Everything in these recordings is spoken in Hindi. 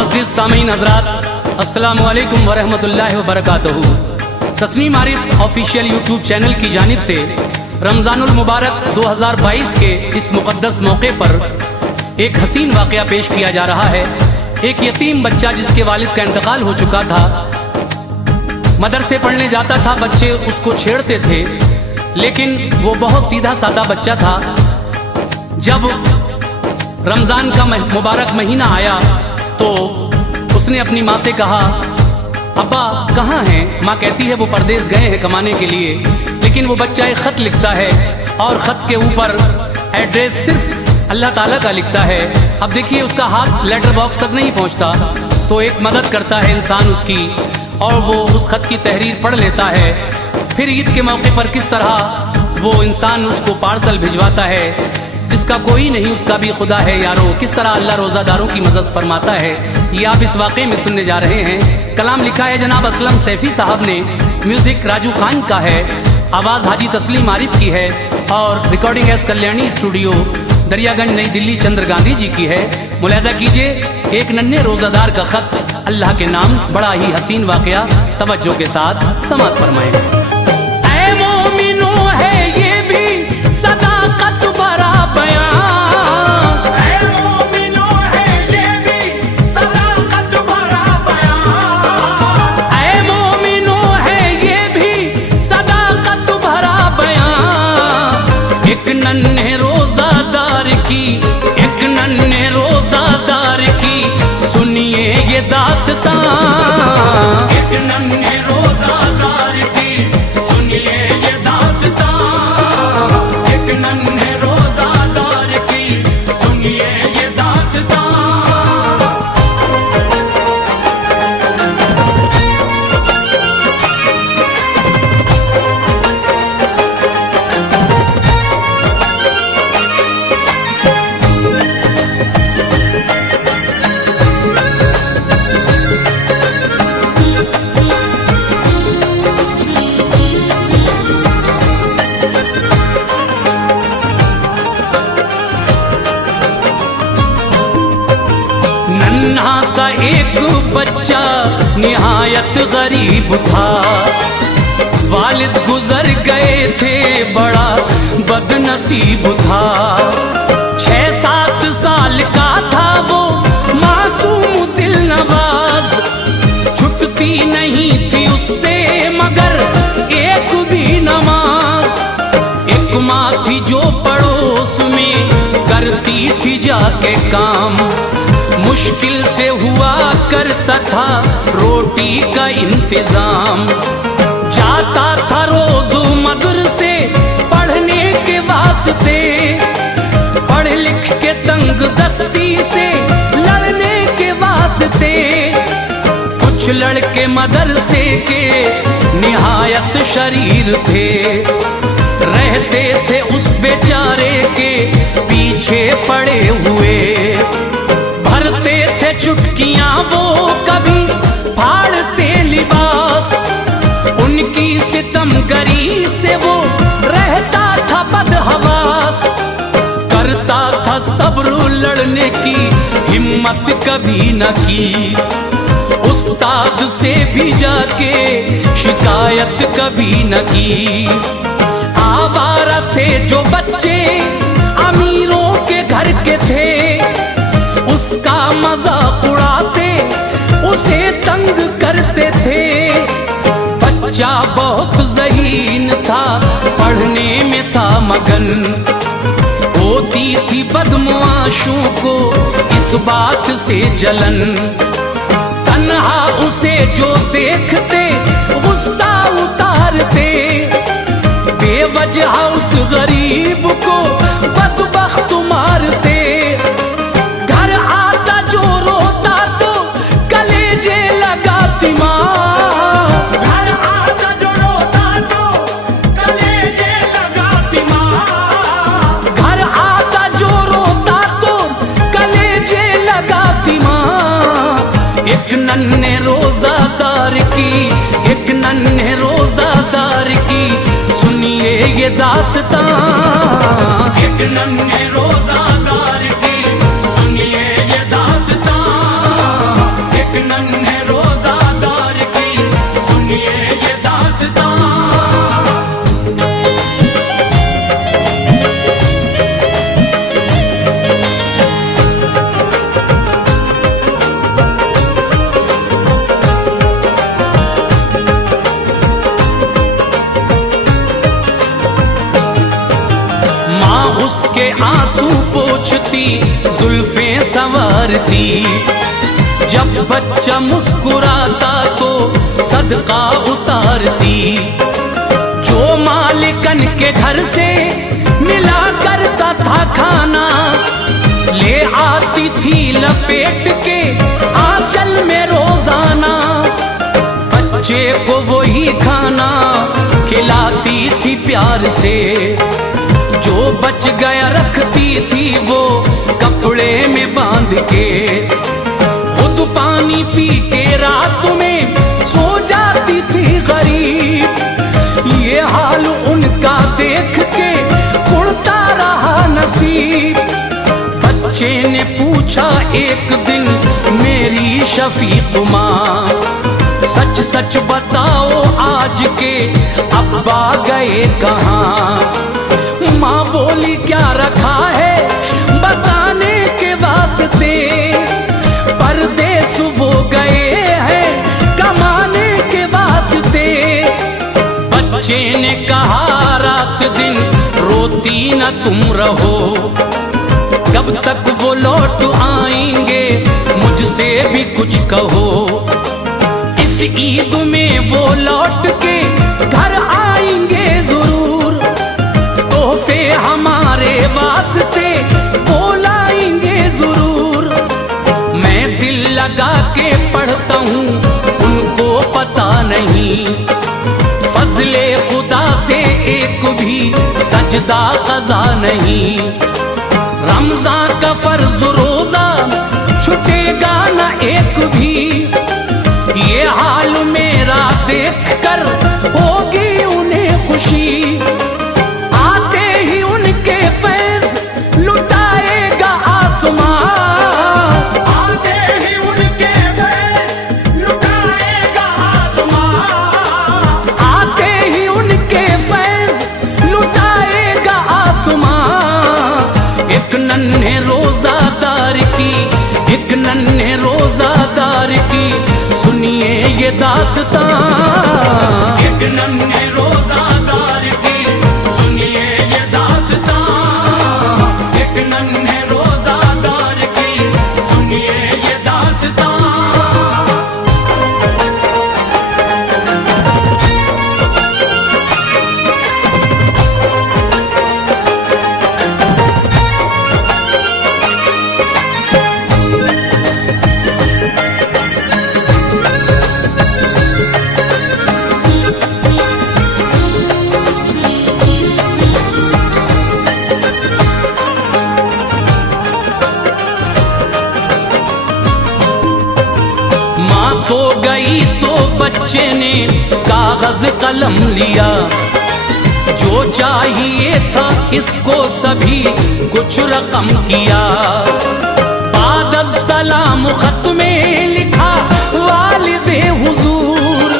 मुअज़्ज़िज़ सामीन हज़रात, अस्सलामु अलैकुम वरहमतुल्लाहि वबरकातुहू। Tasneem Arif official YouTube channel की जानिब से रमज़ानुल मुबारक 2022 के इस मुक़द्दस मौके पर एक हसीन वाक़या पेश किया जा रहा है। एक यतीम बच्चा जिसके वालिद का इंतकाल हो चुका था, मदरसे पढ़ने जाता था, बच्चे उसको छेड़ते थे, लेकिन वो बहुत सीधा साधा बच्चा था। जब रमज़ान का मुबारक महीना आया तो उसने अपनी माँ से कहा, अब्बा कहाँ हैं? माँ कहती है वो परदेश गए हैं कमाने के लिए। लेकिन वो बच्चा एक ख़त लिखता है और ख़त के ऊपर एड्रेस सिर्फ अल्लाह ताला का लिखता है। अब देखिए उसका हाथ लेटर बॉक्स तक नहीं पहुँचता, तो एक मदद करता है इंसान उसकी, और वो उस ख़त की तहरीर पढ़ लेता है। फिर ईद के मौके पर किस तरह वो इंसान उसको पार्सल भिजवाता है। जिसका कोई नहीं उसका भी खुदा है यारो, किस तरह अल्लाह रोज़ादारों की मदद फरमाता है, ये आप इस वाक़े में सुनने जा रहे हैं। कलाम लिखा है जनाब असलम सैफ़ी साहब ने, म्यूज़िक राजू खान का है, आवाज़ हाजी तस्लीम आरिफ की है, और recording S Kalyani studio Daryaganj नई दिल्ली चंद्र गांधी जी की है। मुलाहिज़ा कीजिए एक नन्हे रोज़ादार का ख़त अल्लाह के नाम, बड़ा ही हसीन वाक़या, तवज्जो के साथ समाअत फरमाएं। ऐ मोमिनो है ये भी सदाकत भरा बयान, ऐ मोमिनो है ये भी सदाकत भरा बयान, ऐ मोमिनो है ये भी सदाकत भरा बयान। एक नन्हे रोज़ादार की, एक नन्हे रोज़ादार की सुनिए ये दास्तां, एक नन्हे रोज़ादार की सुनिए ये दास्तां, एक नन्हे रोज़ादार की सुनिए ये दास्तां। नन्हा सा एक बच्चा निहायत गरीब था, वालिद गुजर गए थे, बड़ा बदनसीब था। 6-7 साल का था वो मासूम दिल नवाज, छुटती नहीं थी उससे मगर एक भी नमाज। एक माँ थी जो पड़ोस में करती थी जाके काम, मुश्किल से हुआ करता था रोटी का इंतजाम। जाता था रोज मदरसे पढ़ने के वास्ते, पढ़ लिख के तंग दस्ती से लड़ने के वास्ते। कुछ लड़के मदरसे के निहायत शरीर थे, रहते थे उस बेचारे के पीछे पड़े हुए। भरते थे चुटकियां वो कभी फाड़ते लिबास, उनकी सितमगरी से वो रहता था बदहवास। करता था सब्र लड़ने की हिम्मत कभी न की, उस्ताद से भी जाके शिकायत कभी न की। आवारा थे जो बच्चे अमीरों के घर के थे, उसका मजाक उड़ाते उसे तंग करते थे। बच्चा बहुत ज़हीन था, पढ़ने में था मगन, होती थी बदमाशों को इस बात से जलन। तन्हा उसे जो देखते गुस्सा उतारते, बेवजह उस गरीब को बदबख्त मारते। घर आता जो रोता तो कलेजे लगाती माँ, घर आता जो रोता तो कलेजे लगाती माँ, घर आता जो रोता तो कलेजे लगाती माँ। एक नन्हे रोज़ादार की, एक नन्हे रोज़ादार की सुनिए ये दास्तां, एक नन्हे रोज़ादार की सुनिए ये दास्तां। उसके आंसू पोंछती, जुल्फें संवारती। जब बच्चा मुस्कुराता तो सदका उतारती। जो मालिकन के घर से मिला करता था खाना, ले आती थी लपेट के आंचल में रोजाना। बच्चे को वही खाना खिलाती थी प्यार से, जो बच गया रखती थी वो कपड़े में बांध के। खुद पानी पी के रात में सो जाती थी गरीब। ये हाल उनका देख के उड़ता रहा नसीब। बच्चे ने पूछा एक दिन मेरी शफीक माँ, सच सच बताओ आज के अब्बा गए कहाँ? माँ बोली क्या रखा है बताने के वास्ते, परदेस वो गए हैं कमाने के वास्ते। बच्चे ने कहा रात दिन रोती न तुम रहो, कब तक वो लौट आएंगे मुझसे भी कुछ कहो। इस ईद में वो लौट के घर आएंगे जरूर, तोहफे हमारे वास्ते वो लाएंगे जरूर। मैं दिल लगा के पढ़ता हूँ उनको पता नहीं, फजले खुदा से एक भी सजदा कज़ा नहीं। रमजान का फर्ज रोजा छूटेगा न एक भी, ये हाल मेरा देख कर होगी उन्हें खुशी। आते ही उनके फैज़ लुटाएगा आसमां, आते ही उनके फैज़ लुटाएगा आसमां, आते ही उनके फैज़ लुटाएगा आसमां। एक नन्हे रोजादार की, एक नन्हे रोजादार की सुनिए ये दास्तां। एक नन्हे रोजादार की सुनिए ये दास्तां, एक नन्हे रोजादार की सुनिए ये दास्तां। सो गई तो बच्चे ने कागज कलम लिया, जो चाहिए था इसको सभी कुछ रकम किया। बाद सलाम खत में लिखा वालिदे हुजूर,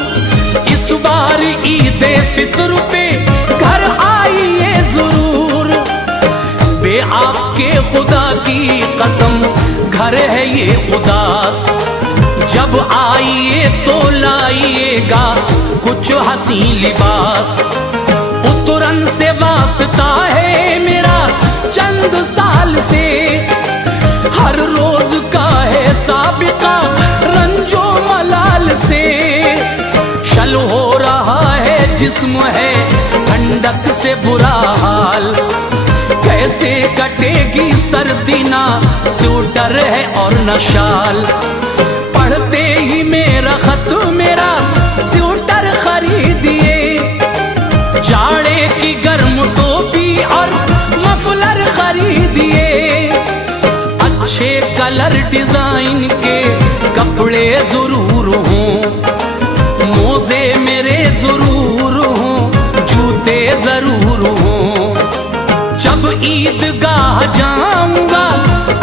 इस बार ईद फित्र पे घर आइए जरूर। बे आपके खुदा की कसम घर है ये उदास, जब आइए तो लाइएगा कुछ हसी लिबास। उतरन से वास्ता है मेरा चंद साल से, हर रोज का है साबिका रंजो मलाल से। शल हो रहा है जिस्म है ठंडक से बुरा हाल, कैसे कटेगी सर्दी ना स्वेटर है और न शाल। पढ़ते ही मेरा खत मेरा स्वेटर खरीदिए, जाड़े की गर्म टोपी और मफलर खरीदिए। अच्छे कलर डिजाइन के कपड़े जरूर हों, मोजे मेरे जरूर हों, जूते जरूर हों। जब ईदगाह जाऊंगा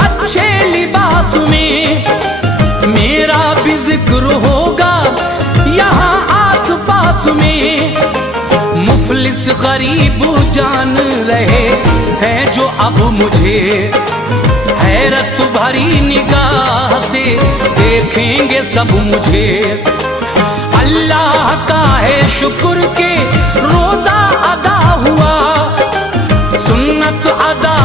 अच्छे लिबास में, मेरा भी जिक्र होगा यहाँ आस पास में। मुफलिस गरीब जान रहे हैं जो अब मुझे, हैरत भरी निगाह से देखेंगे सब मुझे। अल्लाह का है शुक्र के रोजा अदा हुआ, सुन्नत अदा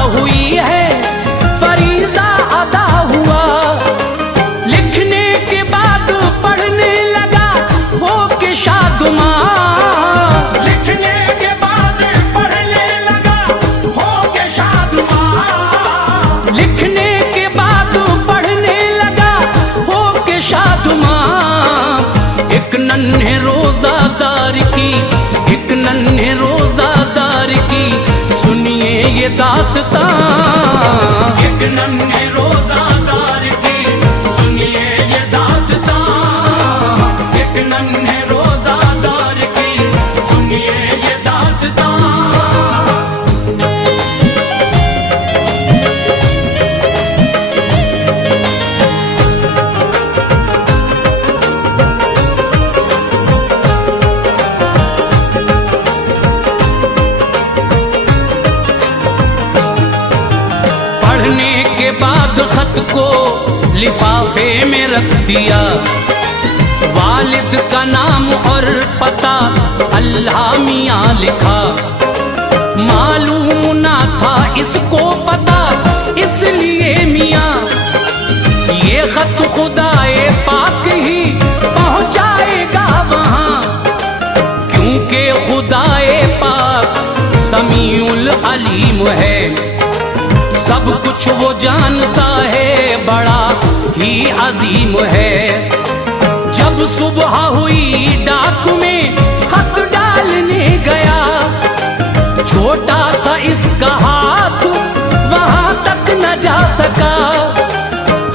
ये दास्तां, एक नन्हे रोजादार की सुनिए ये दास्तां, एक नन्हे रोजादार की सुनिए ये दास्तां। बाद खत को लिफाफे में रख दिया, वालिद का नाम और पता अल्लाह मियाँ लिखा। मालूम ना था इसको पता, इसलिए मियाँ ये खत खुदाए पाक ही पहुँचाएगा वहाँ, क्योंकि खुदाए पाक समीउल अलीम है, सब कुछ वो जानता है, बड़ा ही अजीम है। जब सुबह हुई डाक में खत डालने गया, छोटा था इसका हाथ वहां तक न जा सका।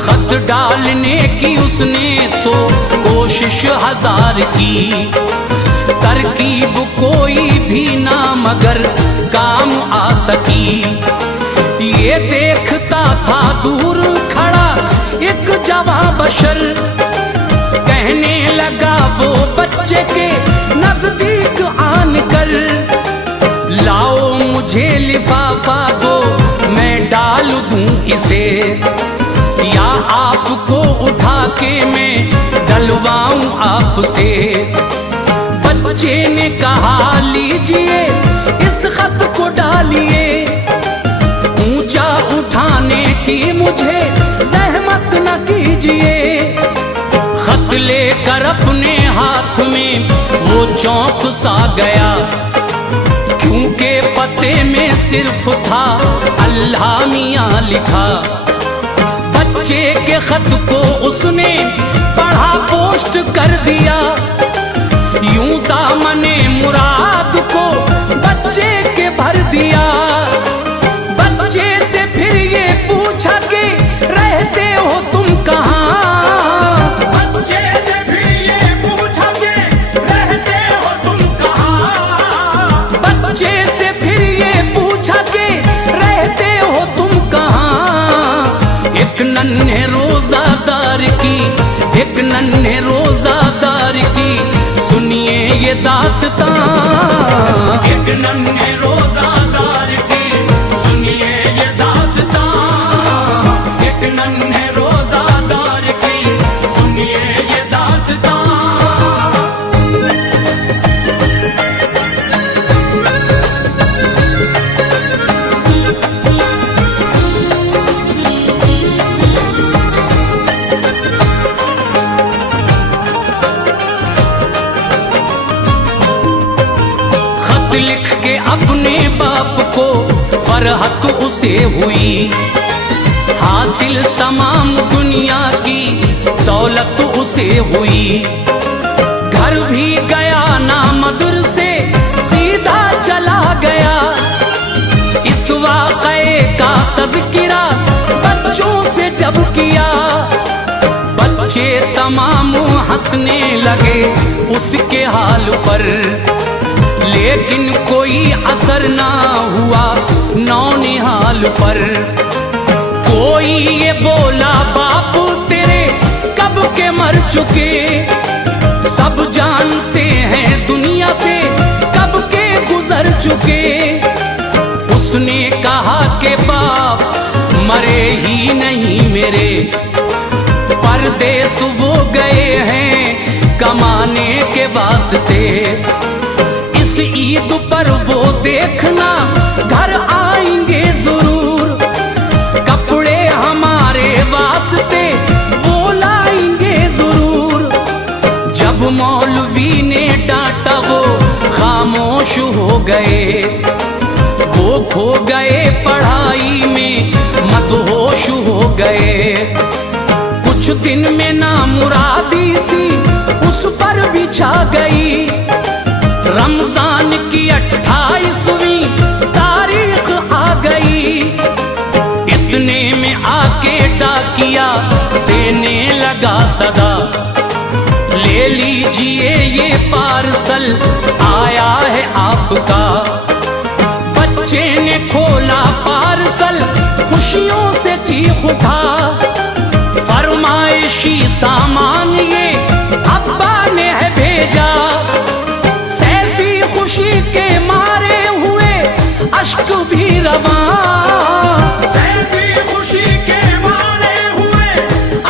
खत डालने की उसने तो कोशिश हजार की, तरकीब कोई भी ना मगर काम आ सकी। ये देखता था दूर खड़ा एक जवां बशर, कहने लगा वो बच्चे के नजदीक आन कर, लाओ मुझे लिफाफा दो मैं डाल दूं इसे, या आपको उठा के मैं डलवाऊं आपसे। बच्चे ने कहा लीजिए इस खत को डालिए, ऊंचा उठाने की मुझे जहमत न कीजिए। खत लेकर अपने हाथ में वो चौंक सा गया, क्योंकि पते में सिर्फ था अल्लाह मियाँ लिखा। बच्चे के खत को उसने पढ़ा पोस्ट कर दिया, यूं दामने मुराद को बच्चे के भर दिया। बच्चे से फिर ये पूछा कि रहते हो तुम कहाँ, बच्चे से फिर ये पूछा कि रहते हो तुम कहाँ, बच्चे से फिर ये पूछा कि रहते हो तुम कहाँ। एक नन्हे रोजादार की, एक नन्हे रोजादार की सुनिए ये दास्तां, एक नन्हे रोजादार की सुनिए ये दास्तां, एक नन्हे रोजादार की सुनिए ये दास्तां। खत लिख के अपने बाप को फरहत उसे हुई, हासिल तमाम दुनिया की दौलत उसे हुई। घर भी गया ना मदरसे सीधा चला गया, इस वाक़े का तज़किरा बच्चों से जब किया। बच्चे तमाम हंसने लगे उसके हाल पर, लेकिन कोई असर ना हुआ नौनिहाल पर। कोई ये बोला बाप तेरे कब के मर चुके, सब जानते हैं दुनिया से कब के गुजर चुके। उसने कहा कि बाप मरे ही नहीं मेरे, परदेस वो गए हैं कमाने के वास्ते। इस ईद पर वो देखना घर आएंगे जरूर, कपड़े हमारे वास्ते वो लाएंगे जरूर। जब मौलवी ने डांटा वो खामोश हो गए, वो खो गए पढ़ाई में मदहोश हो गए। कुछ दिन में ना मुरादी सी उस पर भी छा गई, रमजान की 28वीं तारीख आ गई। आया है आपका। बच्चे ने खोला पार्सल, खुशियों से चीख उठा, फरमाइशी सामान ये अब्बा ने है भेजा। सैफी खुशी के मारे हुए अश्क भी रवां, सैफी खुशी के मारे हुए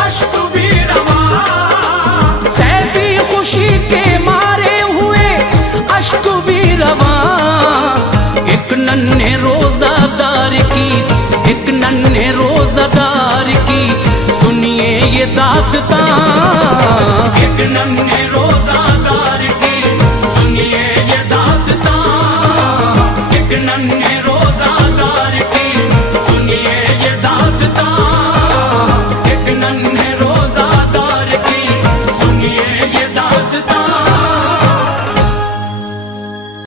अश्क भी रवां, सैफी खुशी के मारे हुए अश्क भी रवां। एक नन्हे रोजादार की, एक नन्हे रोजादार की सुनिए ये दास्तां। एक नन्हे रोजादार की सुनिए ये दास्तां, एक नन्हे